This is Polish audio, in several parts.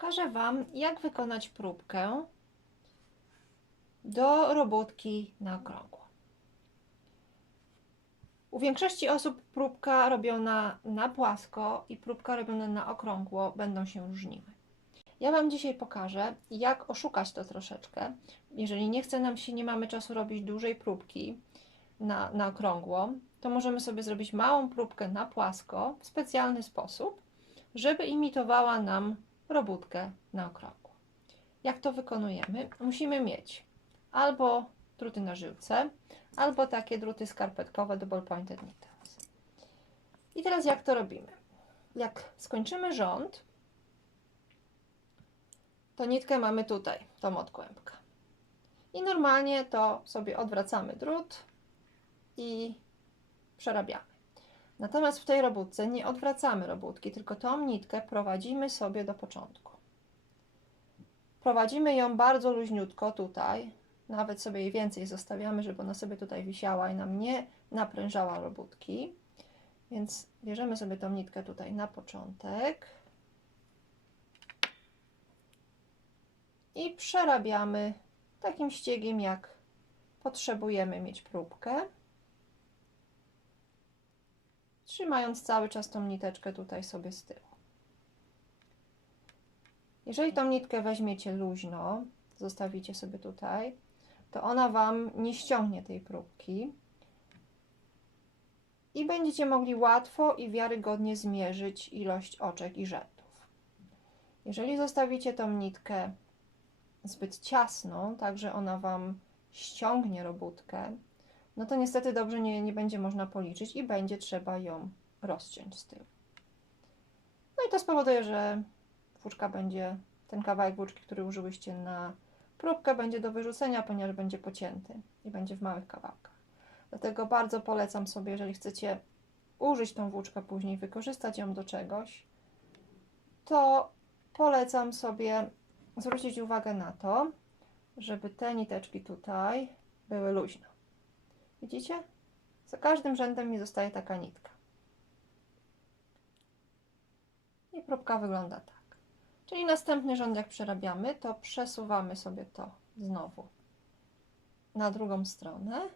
Pokażę Wam, jak wykonać próbkę do robótki na okrągło. U większości osób próbka robiona na płasko i próbka robiona na okrągło będą się różniły. Ja Wam dzisiaj pokażę, jak oszukać to troszeczkę. Jeżeli nie mamy czasu robić dużej próbki na okrągło, to możemy sobie zrobić małą próbkę na płasko w specjalny sposób, żeby imitowała nam robótkę na okrągło. Jak to wykonujemy? Musimy mieć albo druty na żyłce, albo takie druty skarpetkowe double pointed needles. I teraz jak to robimy? Jak skończymy rząd, to nitkę mamy tutaj, tą od kłębka. I normalnie to sobie odwracamy drut i przerabiamy. Natomiast w tej robótce nie odwracamy robótki, tylko tą nitkę prowadzimy sobie do początku. Prowadzimy ją bardzo luźniutko tutaj, nawet sobie jej więcej zostawiamy, żeby ona sobie tutaj wisiała i nam nie naprężała robótki. Więc bierzemy sobie tą nitkę tutaj na początek i przerabiamy takim ściegiem, jak potrzebujemy mieć próbkę, trzymając cały czas tą niteczkę tutaj sobie z tyłu. Jeżeli tą nitkę weźmiecie luźno, zostawicie sobie tutaj, to ona Wam nie ściągnie tej próbki i będziecie mogli łatwo i wiarygodnie zmierzyć ilość oczek i rzędów. Jeżeli zostawicie tą nitkę zbyt ciasną, tak że ona Wam ściągnie robótkę, no to niestety dobrze nie będzie można policzyć i będzie trzeba ją rozciąć z tyłu. No i to spowoduje, że włóczka będzie, ten kawałek włóczki, który użyłyście na próbkę, będzie do wyrzucenia, ponieważ będzie pocięty i będzie w małych kawałkach. Dlatego bardzo polecam sobie, jeżeli chcecie użyć tą włóczkę później, wykorzystać ją do czegoś, to polecam sobie zwrócić uwagę na to, żeby te niteczki tutaj były luźne. Widzicie? Za każdym rzędem mi zostaje taka nitka. I próbka wygląda tak. Czyli następny rząd, jak przerabiamy, to przesuwamy sobie to znowu na drugą stronę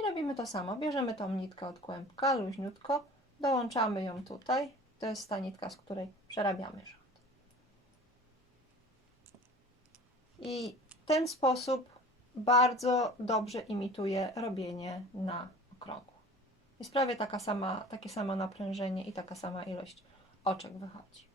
i robimy to samo. Bierzemy tą nitkę od kłębka, luźniutko, dołączamy ją tutaj. To jest ta nitka, z której przerabiamy rząd. I w ten sposób bardzo dobrze imituje robienie na okrągło. Jest prawie takie samo naprężenie i taka sama ilość oczek wychodzi.